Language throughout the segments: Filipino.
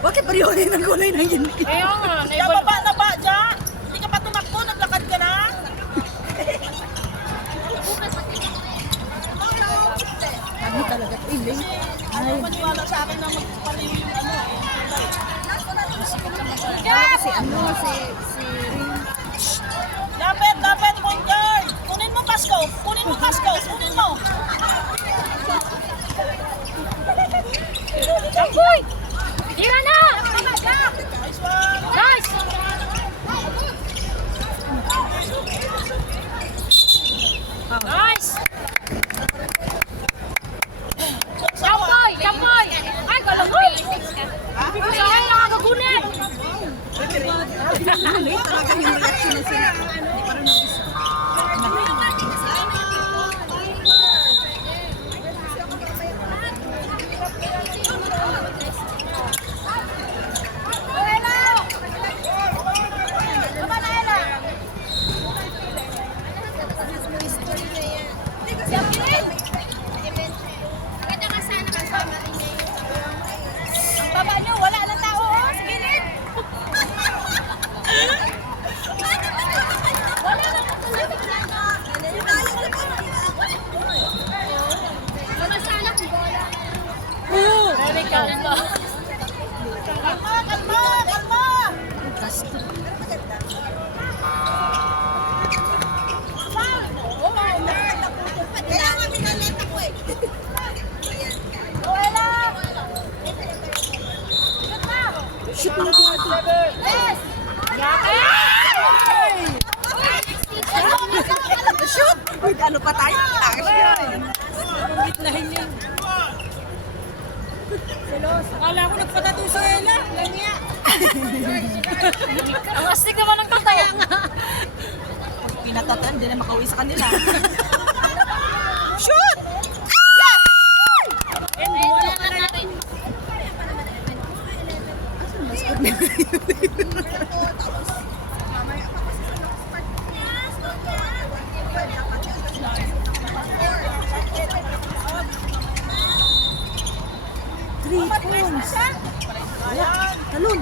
Bakit pariyohin ang kulay ng hindi? Kaya nga, Baba na ba, Ja? Hindi ka pa tumakbo, naglakad ka na? Ano talaga? Iling. Ay, maniwala sa akin na magpaliw yung ano eh. Kasi ano, si Rin. Dapat, point guard. Kunin mo kasko, kunin mo. Jamboy! Tira na! Nice one. Guys! Nice! Jamboy! Jamboy! Ay, galaboy! Sayang nakakagunin! Tuloy talaga yung reaction na sila. Hindi pa rin mag-isa. Baba nyo, wala na tao. Skillet. Very kalma. Kalma. Kailangan minaleta ko eh. Shoot mo na dito. Yes! Shoot! Uy, ano pa tayo? Bitlahin yun. Akala ko nagpatato sa Ella. Lanya. Ang astig naman ng tato. Pinatatan, hindi na makauwi sa kanila. Shoot! Three points. Talon.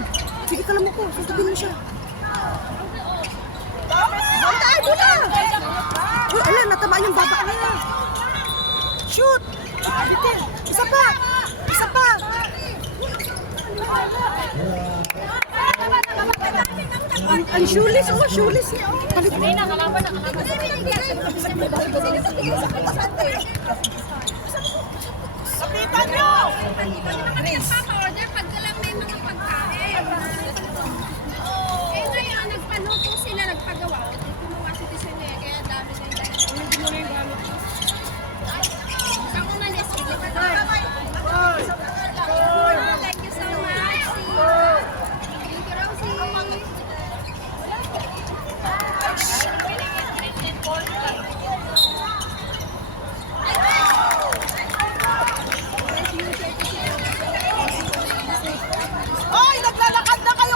Sige, kalam mo ko. Sasabihin mo siya. Bantay mo na! Uy, ala, natamaan yung baba niya. Shoot! Bitin. Isa pa! Isa pa! Ang shoeless, oh, shoeless niya. Palit mo. Hindi na, kalaban na. Kapitan nyo! Order pag alam may mga pagkain. Eh ngayon, nagpaluto sila, nagpagawa. Gumawa si Tisonia, kaya dami na yung gamit. Saan umalis? Thank you so much. Thank you, Rosie. Ay, naglalakad na kayo!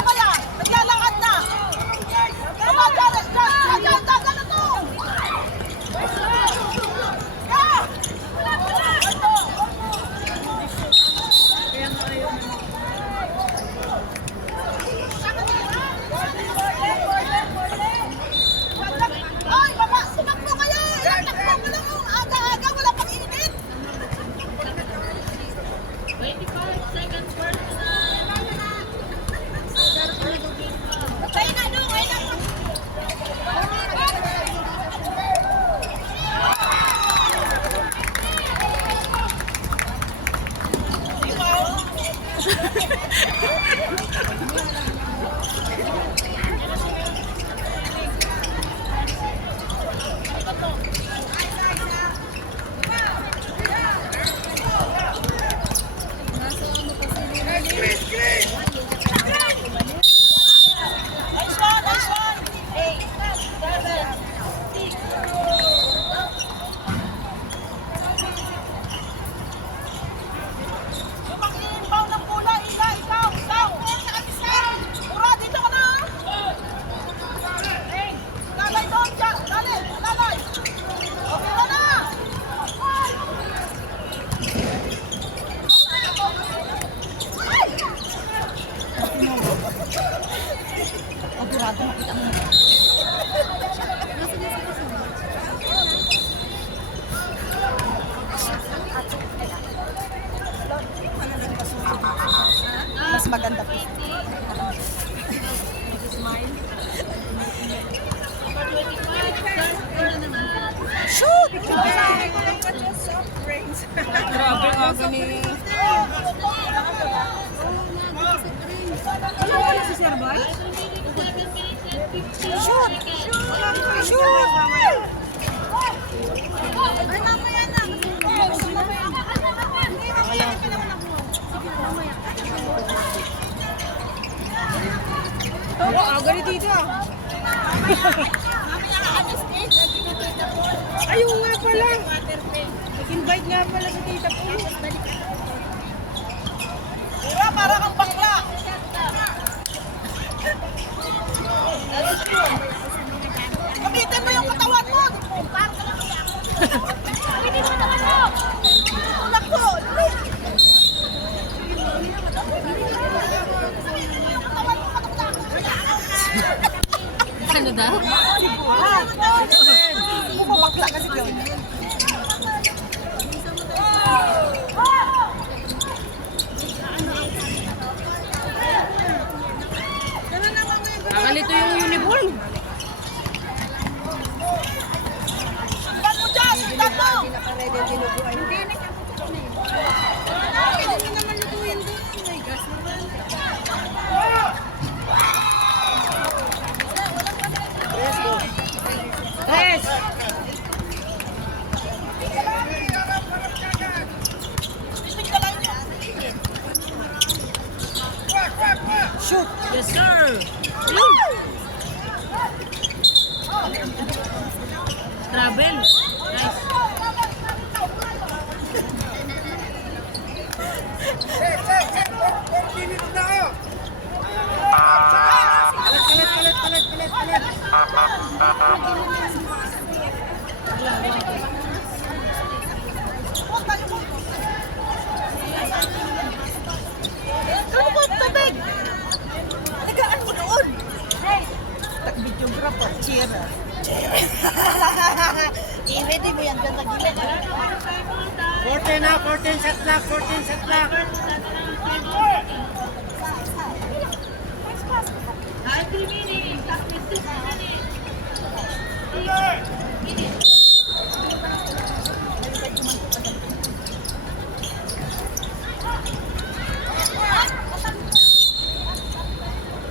sigurado makita mo. Mas maganda po. Shoot! Grabe aga ni... Shoot! Shoot! Aga ni tita. Ayun nga pala. Nag-invite nga pala sa tita po. Mira, para kang bakla. Gamitin mo yung katawan mo. Nako! Ano daw? Bumabakla kasi yun. Kakalito yung uniform. Sundan mo dyan! Sundan mo! Tres. Shoot! Yes, sir. Travel. Nice. Ano ba tubig? Teka, ano mo doon? Videographer, cheer. I-ready mo yan dyan sa gilid. 14 na, 14 shot clock, 14 shot clock.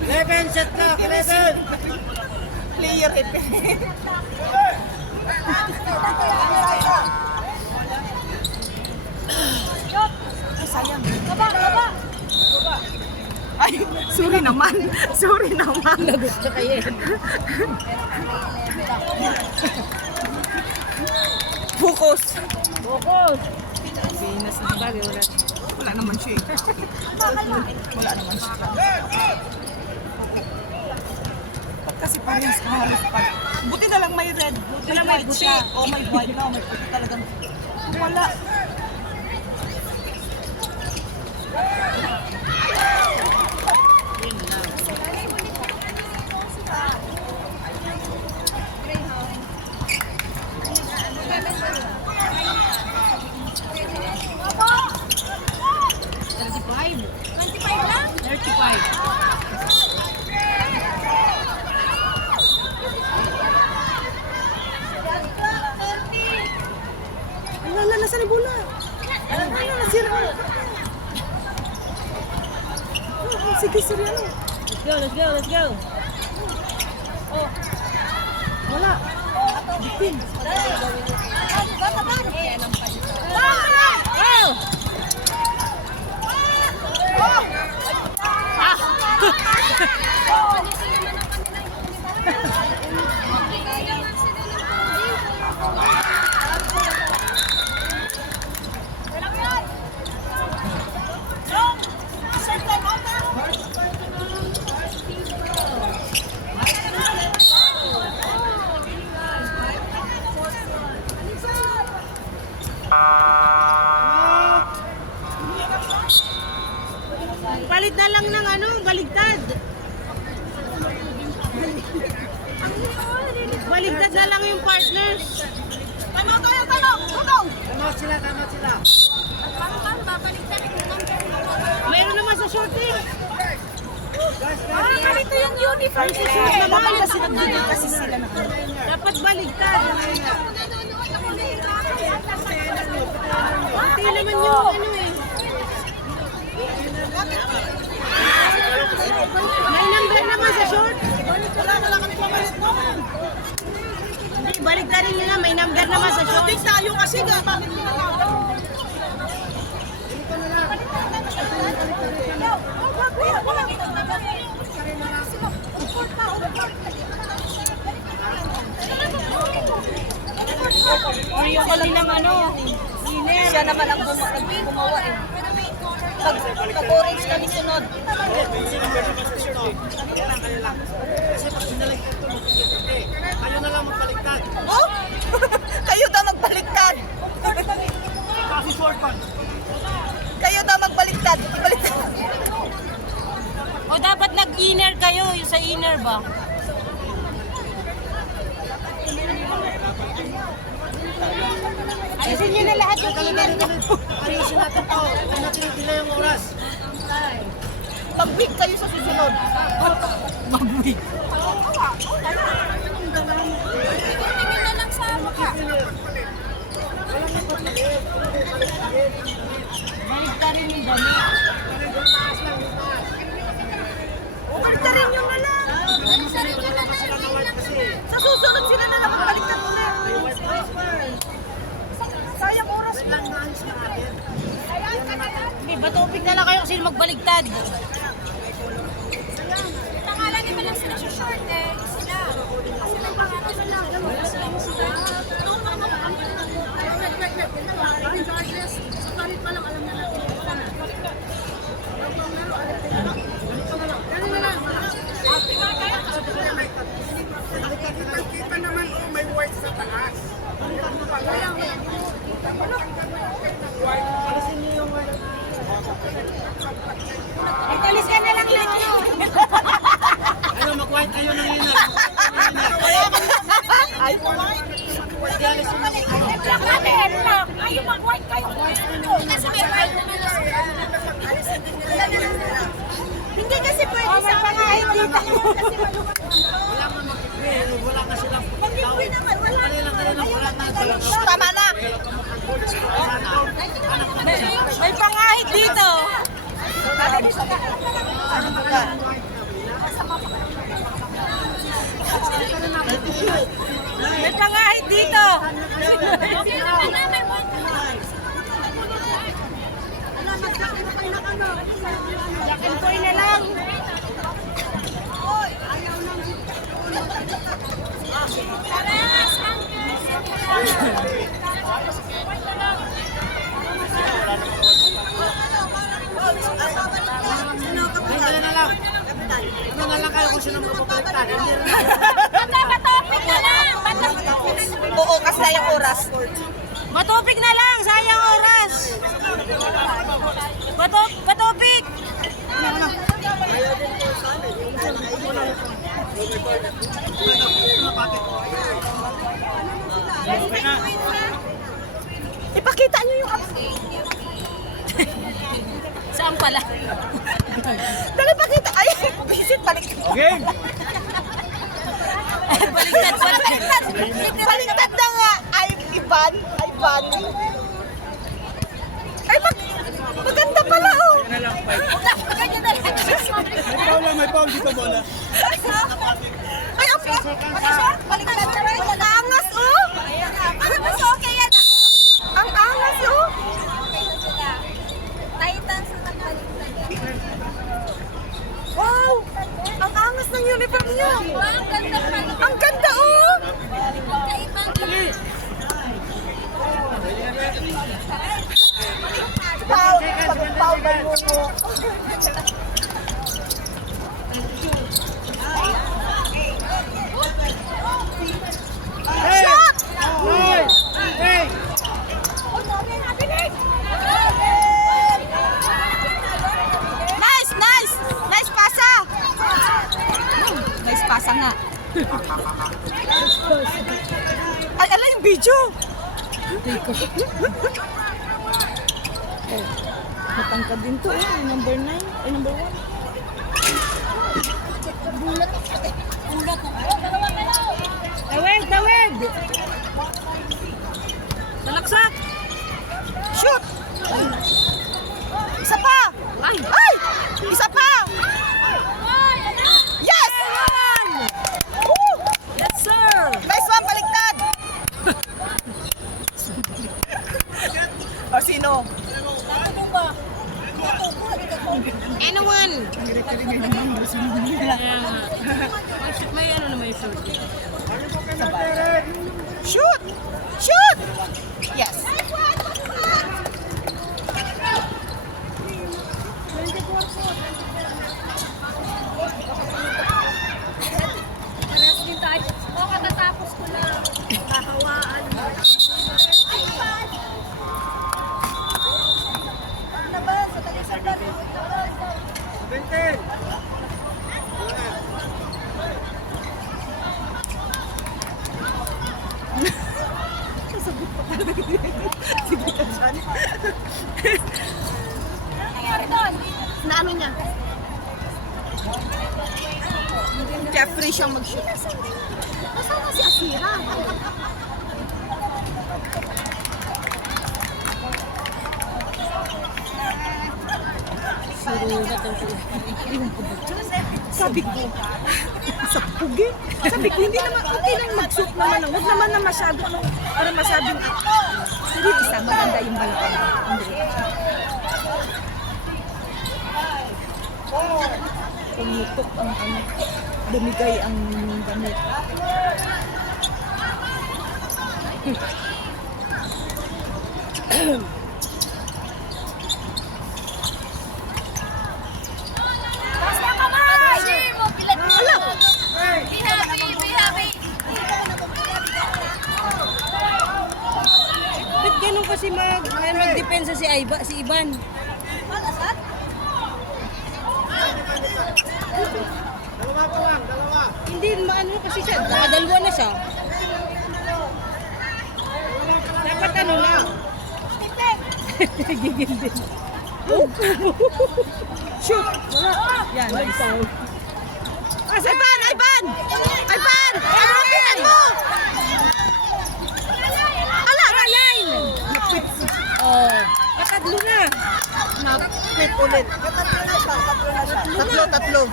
Eleven shot clock, 11. Player it. Ay, sayang. Ay, sorry naman. Sorry naman. Lagot na kayo. Focus. Focus. Pinas ng bagay. Wala naman siya eh. Wala naman siya. Ba't kasi parehas ka halos pa? Buti na lang may red. Buti na may puti. siya. O may white na. May puti talagang. Wala. Wala, nasa ni bola. Ano, nasira na. Sige, Soriano. Let's go, let's go. Wala. Bitin. Palit na lang ng ano, baligtad. Baligtad na lang yung partners. Tama tayo, tama! Go! Tama sila, tama sila. Paano babalik tayo? Meron naman sa short eh. Ganito yung uniform nila. Naman kasi nagdudod kasi sila na. Dapat baligtad. Hindi naman yung ano eh. May number naman sa short. Wala kami pamalit mo. Hindi, baligtarin nila. May number naman sa short. Shooting tayo kasi bakit ginagawa? Or yung kanilang ano. Siya naman ang gumawa eh. Pag-orange kami sunod. Kasi pag sinaligtad ito, magkikita. Kayo na lang magpaligtad. Oh? Kayo daw magbaliktad. Kasi short pan. Kayo daw magbaliktad. Baliktad. O dapat nag-inner kayo. Yung sa inner ba? Ayusin nyo na lahat yung inner nyo. Ayusin natin to. Huwag natin i-delay yung oras. Mag-week kayo sa susunod. Mag-week. Tingin na lang sa mukha. Baligtarin yung dami. Baliktadin nyo na lang. Sa susunod sila na lang magbaliktad ulit. Sayang oras lang. Hindi, batupig na lang kayo kasi magbaligtad. Nakalagi pa lang sila sa short eh. Sila. Sila pa nga sila. Sila. Sa parit pa lang alam na natin. Kita naman, oh, may white sa taas. Alisin niyo yung white. Italis ka na lang ng ano. Ano, mag-white kayo ng inner. Ay, Alisin niyo yung Ayaw mag-white kayo. Kasi may white na nila. hindi kasi pwede sa akin. Wala man mag-green, wala ka silang tao. Kanina, wala na. Tama na. May pangahit dito. May pangahit dito. Laking boy na lang. Hindi na lang. Ano na lang kayo kung sino magpapaligtad. Hindi na lang. Batopik na lang. Oo, kasi sayang oras. Matupig na lang, sayang oras. Batupig. Ipakita nyo yung apps. Saan pala? Dali, pakita. Ay, visit, balik. Okay. Baligtad pala. Baliktad na nga. Ay, Ivan. Ay, Van. Ay, maganda pala, oh. May foul dito muna. Ay, ang baliktad na rin. Ang angas, oh. Mas okay yan. Ang angas, oh. Titans na nagbaliktad. Wow. Ang angas ng uniform niyo. Ang ganda pa. Ang ganda, oh. Kaibang. Foul. Pag-foul na mo po. Hey! Hey! Hey! Nice, nice. Nice pasa. Nice pasa nga. Ay, ala yung video. Matangkad din to eh. Number 9. Ay, number 1. Tawid! Dalaksak! Shoot! Isa pa! Ay! Isa pa! Yes! Woo! Yes, sir! Nice one, baliktad! O sino? Anyone! May ano naman yung shoot. Shoot! Shoot! Yes! Paras din tayo. O, katatapos ko lang. Kahawaan mo. Sige ka dyan. Na ano niya? Kaya free siyang mag-shoot. Nasaan na si Asira? Surugat ang shoot. Sabi ko, sa pugi. Sabi ko, hindi naman, okay lang mag-shoot naman. Huwag naman na masyado, para masabing, hindi isa, maganda yung balakang. Hindi. Pumutok ang ano, bumigay ang damit. Ba't ganun kasi magdepensa si Ivan? Dalawa. Hindi, maano kasi siya. Nakadalwa na siya. Dapat ano lang. Gigil din. Shoot! Yan, nagsaw. Ivan! Ivan! Ivan! Ivan mo! Ala! Line! Oh, katadlo na. Napit ulit. Tatlo.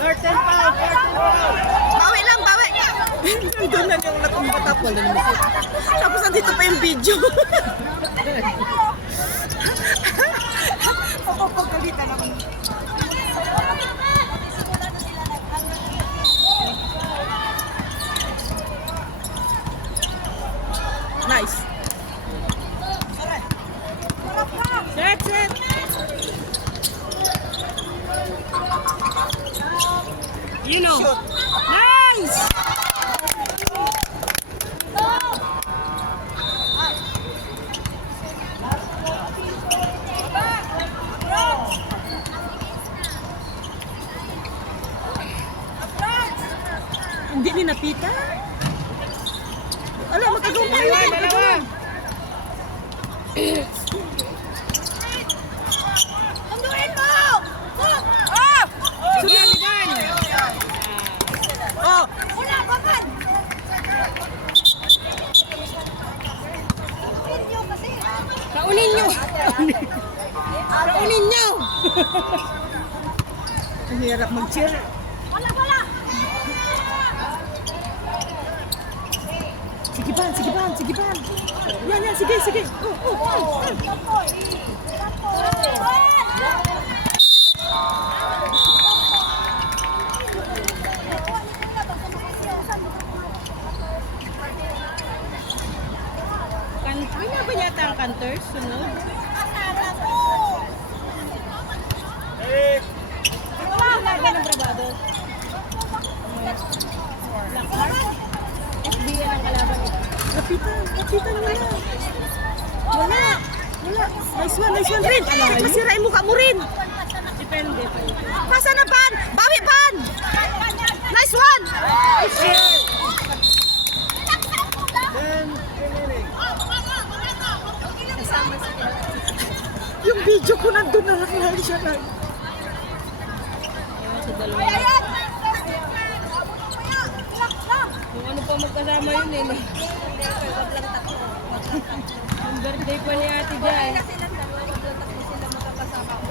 13 pound. Bawi lang, bawi! Nandun na yung natumbatak. Wala naman. Tapos nandito pa yung video. Papapagalitan ako. Nice. Set. You know. Shoot. Nice! Hindi ninapita. Ala, magkagawin tayo. Dalawa. Tunduin mo! Sige, Ivan. Oh, Wala ka man! Video kasi. Kaunin nyo. Kaunin nyo. ang hirap mag-cheer. Wala! Sige ban. Yan, sige. Oh. Country na ba yata ang Canters? Sunod? Wala ba ng Bravado? SBA ang kalaban nila. Lapitan mo na. Wala. Nice one rin. Masira yung mukha mo rin. Depende pa yun. Pasa na ban. Bawi ban. Nice one. video ko nandun na lang siya na. Sa dalawa. Kung ano pa magkasama yun eh. Ang birthday pa ni Ate Jai.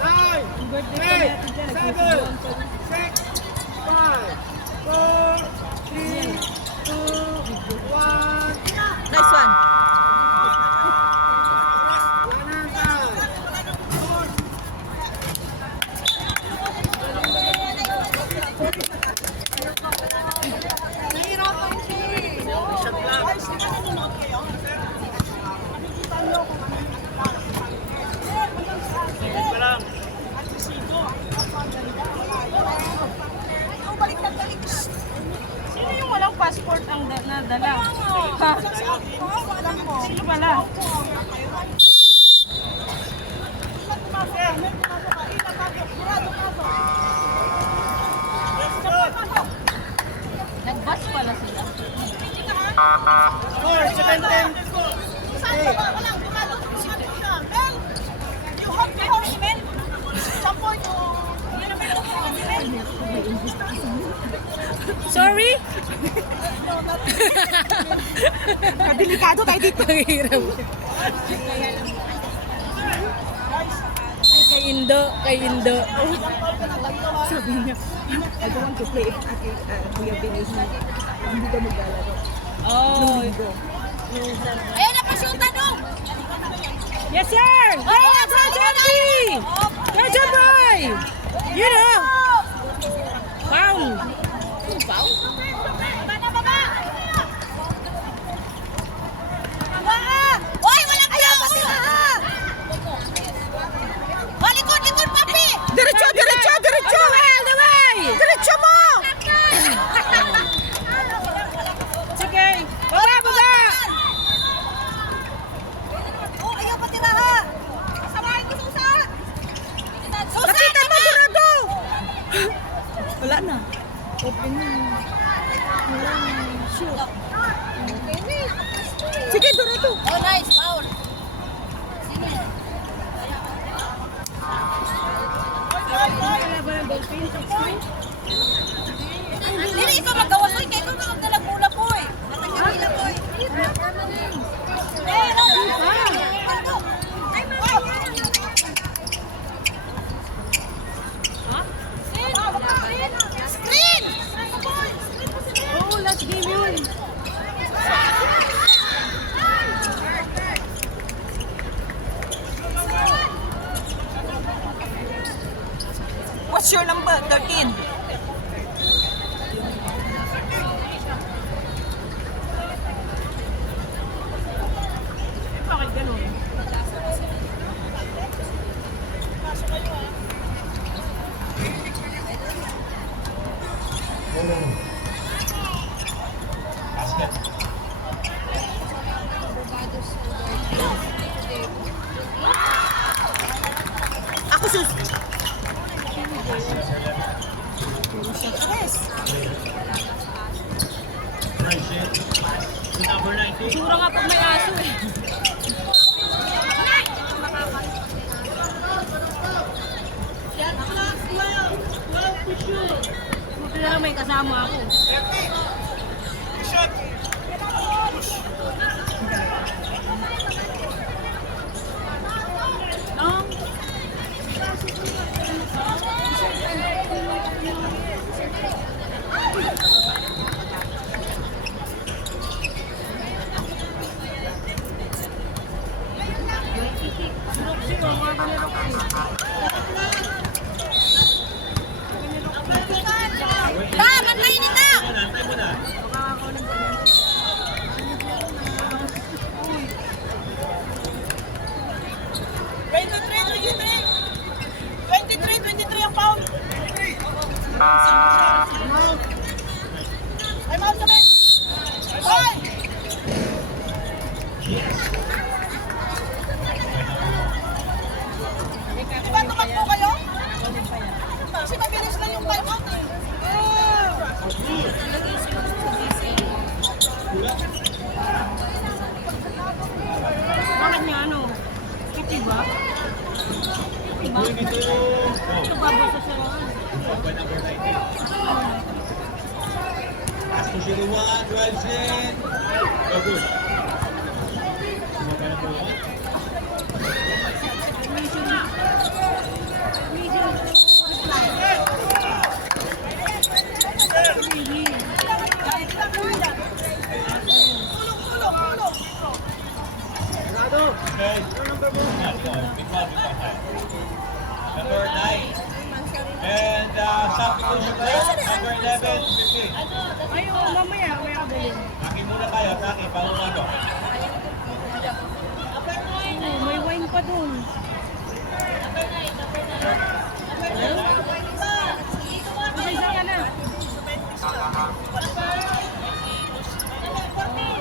Ang birthday pa ni Ate Jai. Nagsusubuan pa rin. 5, 4, 3, 2, 1. Nice one. Sino yung walang passport ang nadala? Ha? Sino pala? Nag-bus pala sila. Score, 17. Sorry? Delikado tayo dito. Ang hirap. Ay, kay Indo. Kay Indo. Sabi niya, I don't want to play if Kuya Ben is hindi daw maglalaro. Oh. Ayun na, pasyuta dong! Yes, sir! Hey, that's our Jeffy! Good job, boy! You know! Foul! Foul? Hoy, walang ayaw! Oh, likod, papi! Diretso, diretso, diretso! All the way! Diretso mo! Sige! Baba, baba! Oh, ayaw patira ha! Samahin ko, Susan! Susan! Nakita mo, Dorado! Wala na. Open na. Shoot. Sige, Dorado. Oh, nice, foul. Sino yan? Hindi, ikaw magawa ko. Ikaw magdalag mula po eh. Natagawila po eh. Eh, no! Ay, Screen! Oh, last game yun! What's your number? 13. Bakit ganun? Ako sus. Sura nga pag may aso eh. Buti na lang may kasama ako. No? Ba, mainit na! Ang pound. Ay, mount kami. Hoy! Di ba tumakbo kayo? Kasi mabilis lang yung time out eh. Bakit niya ano? Skip ba? Susiluan, drives in. Oh, good. Okay. Number 9. And substitution player, number 11, 15. Ayaw, mamaya ka bilhin. Taki muna kayo, taki, pangumano. May wine pa dun. Isa ka na.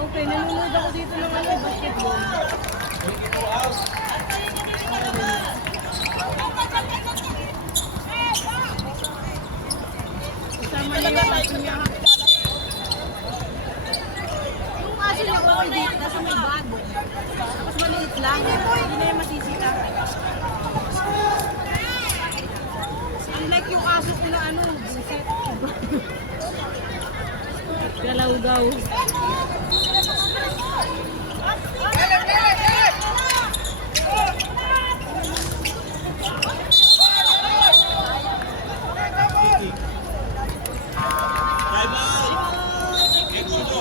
Okay, nanonood ako dito ng basketball. Kasama niya yung aso niya. Yung aso niya ko dito, nasa may bag. Tapos maliit lang. Hindi na yung masisita. Unlike yung aso ko na ano, buset. Galaw-gaw. Time out! Ikuto.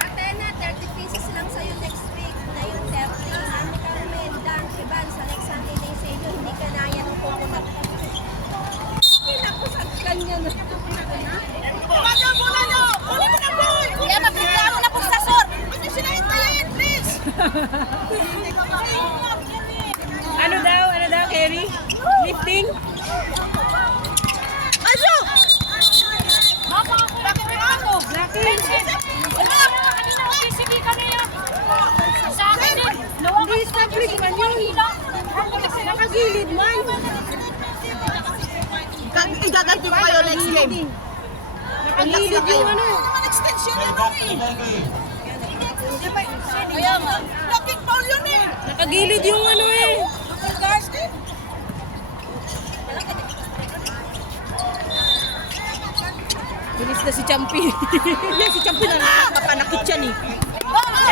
Athena, 30 pieces lang sa'yo next week. Ngayon, 30. Mami Carmen, Dan, Siban, sa next Sunday day sa inyo, hindi ka na yan ang pupunat. Pinapusat ka niya na. Pagkaw muna nyo! Uli mo na po! Kaya magreklamo na po sa sor! Ano sila hintayin, please? Ano daw, Kerry? Lifting? Aso! Blacking? Hindi established man yun. Nakagilid man. Igaganti ko kayo next game. Nakagilid yung ano. Extension Okay, yun back to eh! the ball game. Kaya nga, locking foul yun eh! Nakagilid yung ano eh. Bilis na si Champi. Yan, si Champion na nakapanakit yan eh.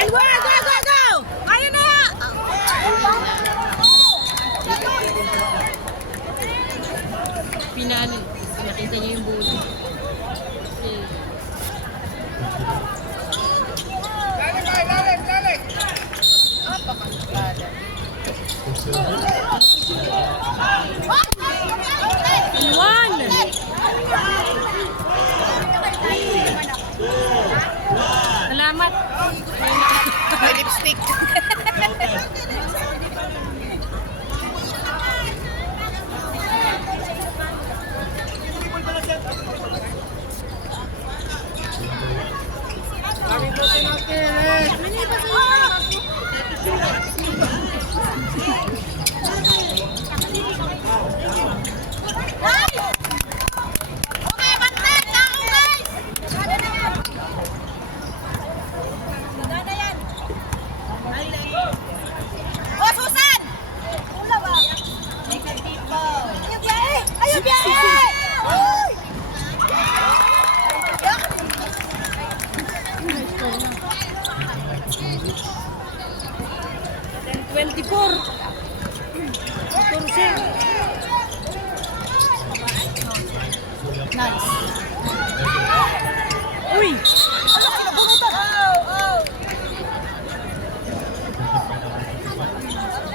And go! Ayun na! Pinakita niya yung bulo. Iwan! Salamat. May lipstick. Okay, bantay! Tao, guys! Gana yan! O, Susan! Ula ba? Ayun, biyahe! Ayun, biyahe! Uy! 24. 14. Nice. Uy!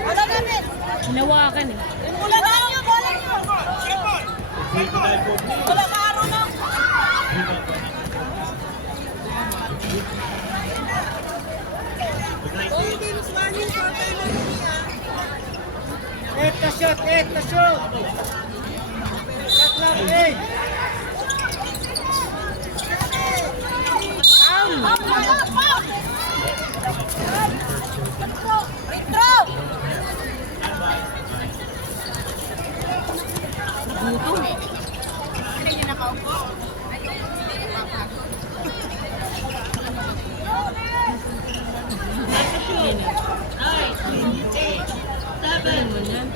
Wala namin! Hinawakan eh. Wala na nyo! Wala nyo! Wala ka araw na! Eight na shot! Eight na shot! Shot lang, eight! Ayun mo yan.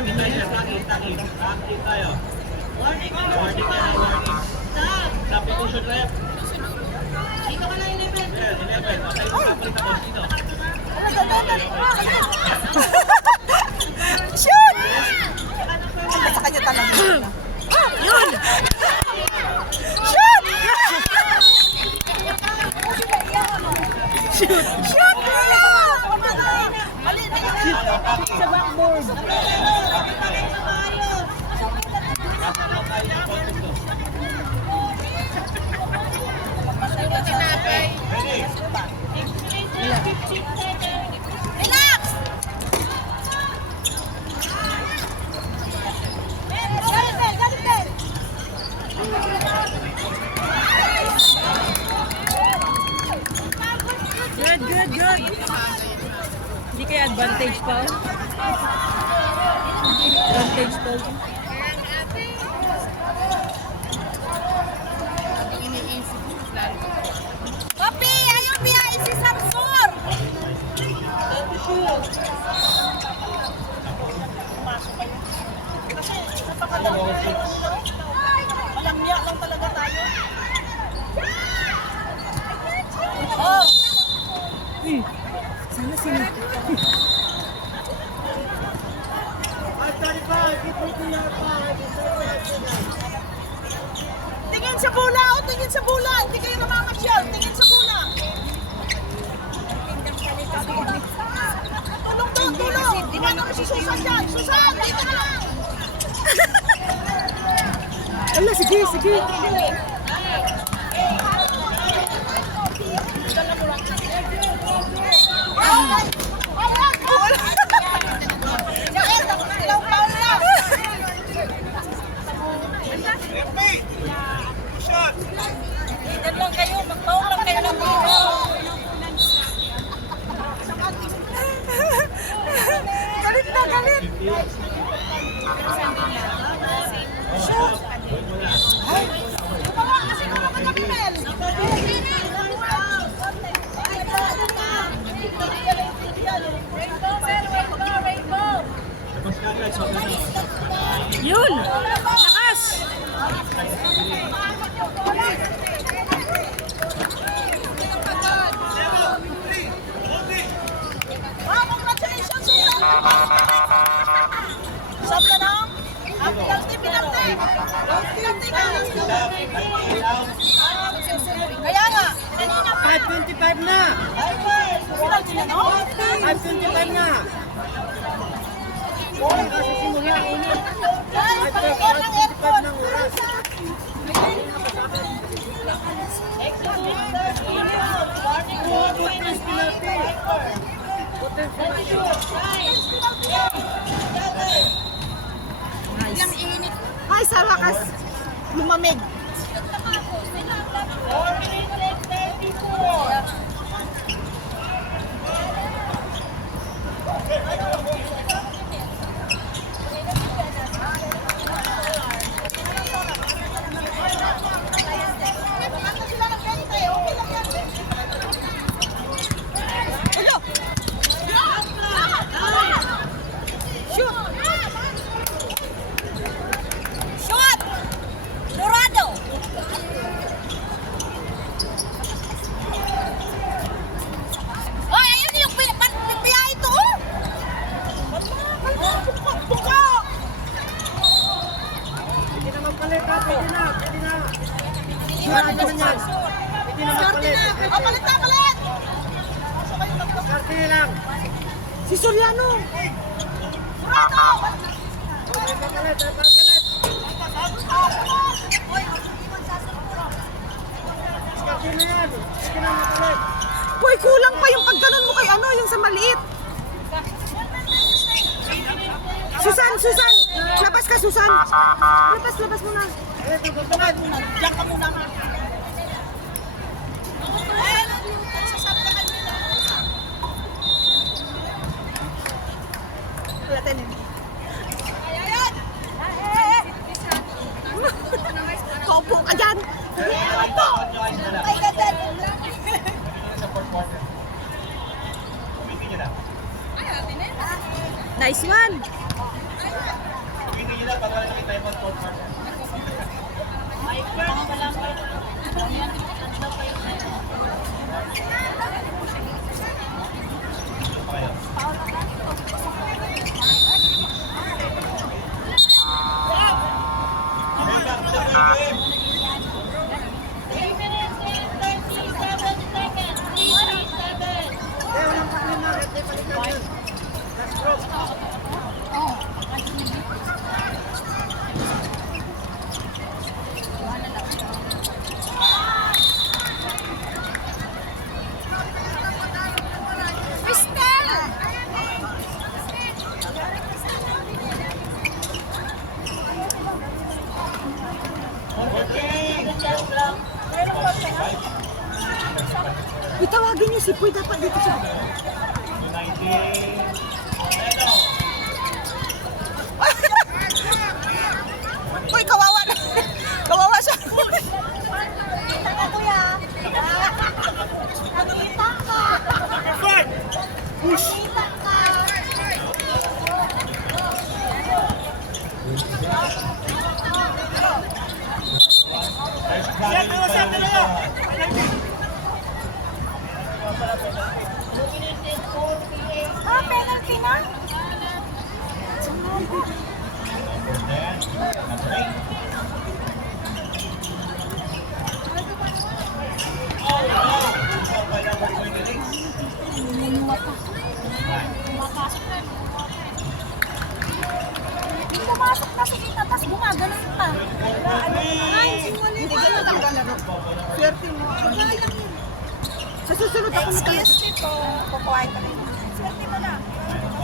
Takip tayo dyan, takip. Takip tayo. Warning yan, warning. Substitution rep. Dito ka na 11. Yes, 11. Okay, magpapalit ako. Sino? Shoot! Ay, sa kanya talaga. Yun! Shoot! Shoot! Shoot! Sa backboard. Relax! Galit din! Good, good, good. Hindi kaya advantage pa? Advantage pa. Papi, ayaw biyahe si Samsur! Malamya lang talaga tayo. Oh! Sana sila. Tingin sa bola! O, tingin sa bola! Hindi kayo namamasyal! Tingin sa bola! Tulong doon! Tulong! Iwanan mo si Susan dyan! Susan! Dito ka lang! Ala, sige, sige. Ilan lang kayo, magpawag lang kayo ng dito. Galit na, galit. Tumawag kasi mga kapatid. Yun! Lakas! Wow, congratulations, Susan! Stop ka na? Penalty, penalty! Penalty ka! Kaya nga, kanina pa. 5:25 na! Penalty na, no? 5:25 na! Guys, paligyan ng aircon. 5:25 ng oras. Ay, sa wakas. Lumamig. Shoot! Dorado! Oy, ayun yung biyahe ito, oh! Buka! Hindi na magpalit ha, pwede na, pwede na. Iwan na Pwede na yan. Pwede na magpalit. Oh, palit na, palit! Karte lang. Si Soriano. Dorado! Papalit, papalit. Karte na yan. Pwede na magpalit. Hoy, kulang pa yung pagganon mo kay ano, yung sa maliit. Susan, Susan! Labas ka, Susan! Labas, labas mo na. Eh, papalit. Diyan ka muna nga. Wala tayo na. Kopo ka dyan! Nice one! Itawagin niyo si Puy, dapat dito siya. Uy, kawawa na. Kawawa siya. Kita ka, kuya. Nakita ka. Nakita ka. Ah, penalty na? Pumasok na si Tita, tapos gumaganon pa. Ay, Hindi ganun ang galaro. Swerte mo. Sa susunod ako na talaga. excuse me po. Kukuhain ka rin. Swerte mo na.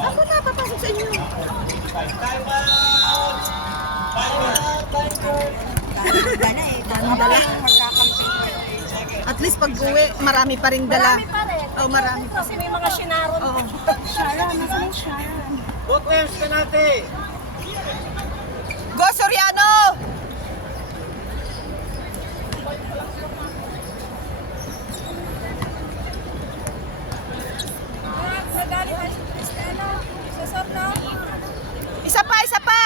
Ako na, papasok sa inyo. Dala eh. Dala. At least pag uwi, marami pa rin dala. Marami pa rin. Oo, marami pa. Kasi may mga sinaron. Oo. Sharon, nasa yung Sharon? Both players ka natin. Go, Soriano! Nadali tayo si Cristela. Sasot na. Isa pa, isa pa!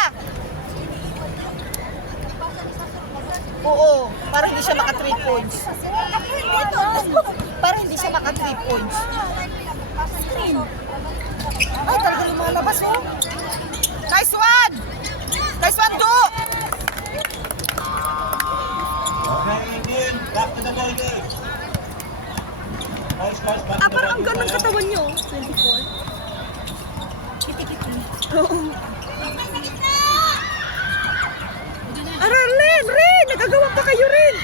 Oo, para hindi siya maka 3 points. Para hindi siya maka 3 points. Ay, talaga lumalabas, oh. Nice one! Nice one, do! Okay, Indian. Back to the ball game. Nice pass, back to Ah, the parang ang ball. ganda ng katawan niyo, oh. 24. Kiti-kiti. Oo. Ren! Ren! Nagagawa pa kayo, Ren!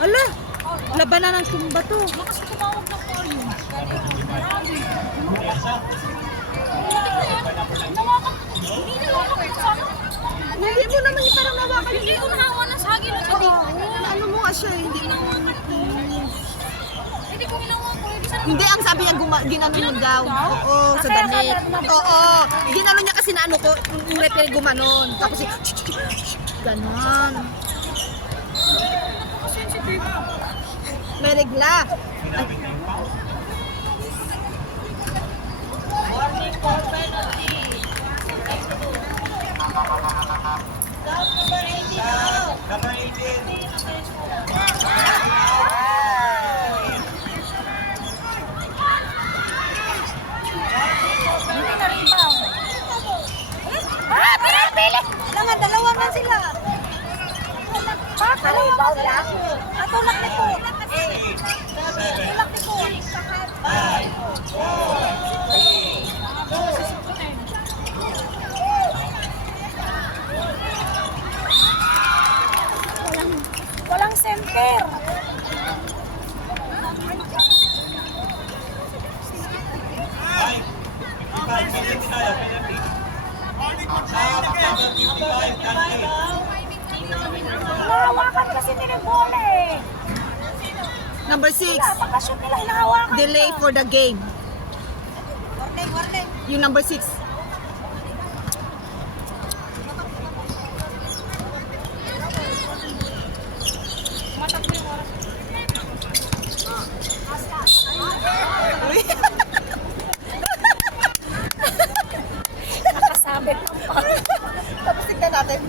Ala! Labanan ng tumba to. Kasi tumawag na po yun. Hindi mo naman yung parang nawakan Hindi ko nahawa na sa agil. Ano mo nga siya, hindi mo. Hindi ko ginawa ko. Hindi, ang sabi niya, ginanon mo daw. Oo, sa damit. Oo, ginanon niya kasi na ano ko, yung referee gumanon. Tapos ganon. May regla. Ay, Number 18. Hindi na rin pa. Ah, pili! Nga, dalawa nga sila. Dalawa sila. Tulak ni po. Tulak ni po. Walang center. Ay, 55, penalty tayo, penalty. Sa number 55, penalty. Hinahawakan kasi nila yung bola eh. number 6, Pakashoot nila, hinahawakan. delay for the game. Yung number 6. Nakasabit ng pa. Tapos tignan natin.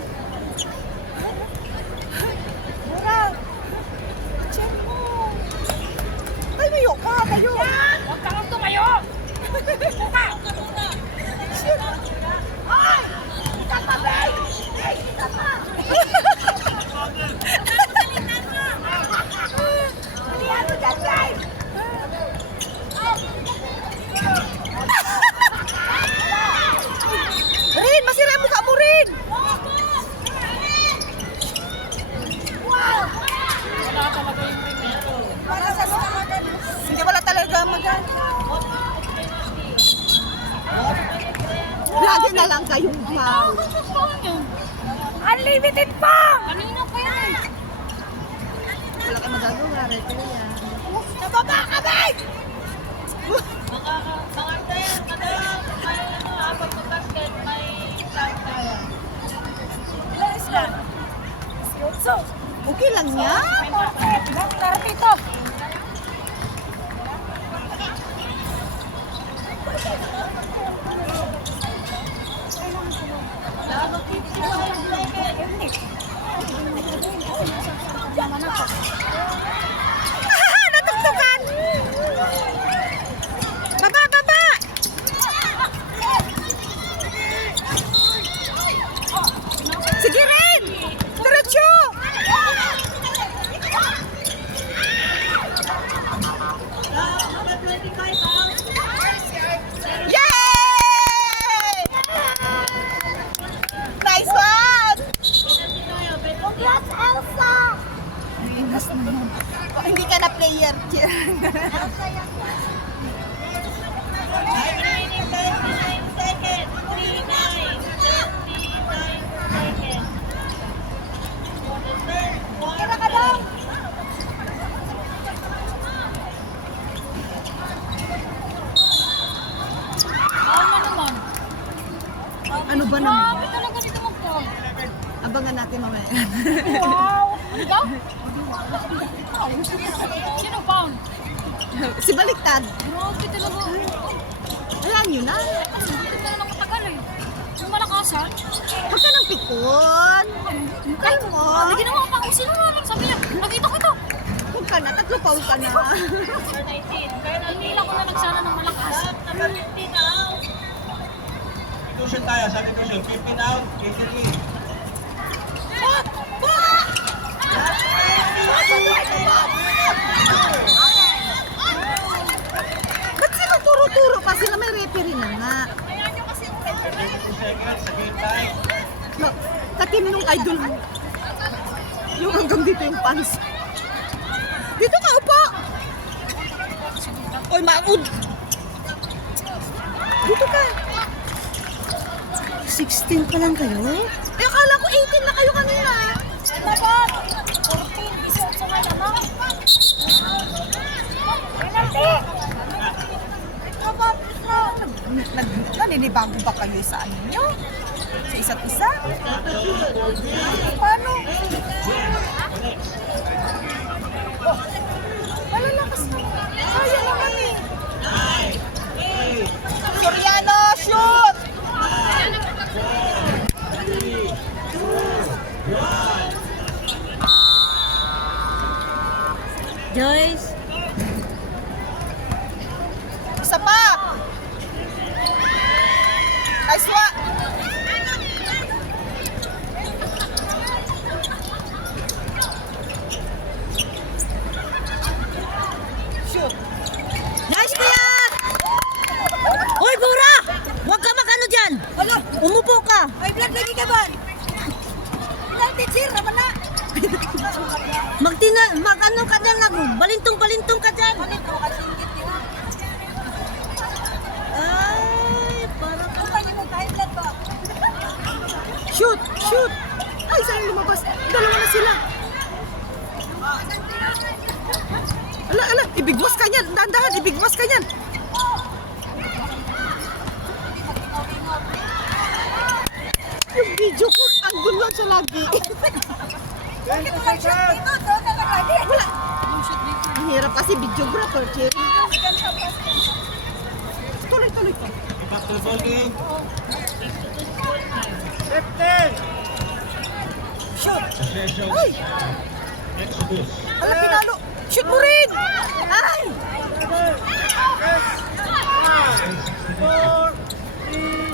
Murang. Check mo. Ay, mayo ka. Tayo. Huwag kang tumayo! Buka! Shit. Ay! Tatabay! Ay, tata! Hindi ano dyan, guys! Rin! Masira ang mukha mo, Rin! Wow! Hindi wala talaga magan. Lagi na lang kayong foul. Unlimited pa! Kanina pa yan! Wala ka magagawa, referee yan. Nababa kami! So, Okay lang yan. Narito. Natugtugan! Baba, baba! Sige rin! Diretso! Yay! Nice one! Congrats, Elsa! Hindi ka na player. Kira ka daw! Tama naman. Ano ba naman? Grabe talaga dito mag-call. Abangan natin mamaya. Wow! Ano ba? Sino found? Si Baliktad. Grabe talaga. Alam nyo na. Hindi na lang matagal eh. Yung malakasan. Huwag ka nang pikon. Kaya mo. Hindi naman ako sino nga lang. Sabi niya, nakita ko ito. Huwag ka na. 3 foul ka na. Hinila ko na lang sana ng malakas. Substitution tayo, substitution. 15 out, 83. Ba't sila turo-turo pa? Sila may referee na nga. 22 seconds sa game time. No, katim nung idol mo. Yung hanggang dito yung pants. Dito ka, upo! Oy, maud! Dito ka. 16 pa lang kayo? Eh, akala ko 18 na kayo kanina. Ano ba? 14 isuot sa mga naman. Penalty! Naninibago ba kayo sa ano nyo? Sa isa't isa? Paano? Oh, malalakas na. Kaya naman eh. Soriano, shoot! Joyce. Isa pa. Nice one. Shoot. Nice kuya. Hoy, Bura! Huwag ka makano dyan. Wala! Umupo ka. May vlog lagi ka ba? Penalty, sir! Naman na! Mag-ano ka dyan, balintong-balintong ka dyan. Ano ito? Kasingit yun. Ay, para Ano ba yung kahit vlog ba? shoot, shoot. Ay, saan lumabas? Dalawa na sila. Ala, ibigwas ka niyan. Dahan-dahan, ibigwas ka niyan. siya lagi. Bakit walang shoot dito? Doon na lang lagi. Wala. Ang hirap kasi videographer, Cherry. Tuloy-tuloy ko. Back to the ball game. 15! Possession. Ay! Exodus. Ala, pinalo. Shoot mo rin! Ay! 5, 4, 3,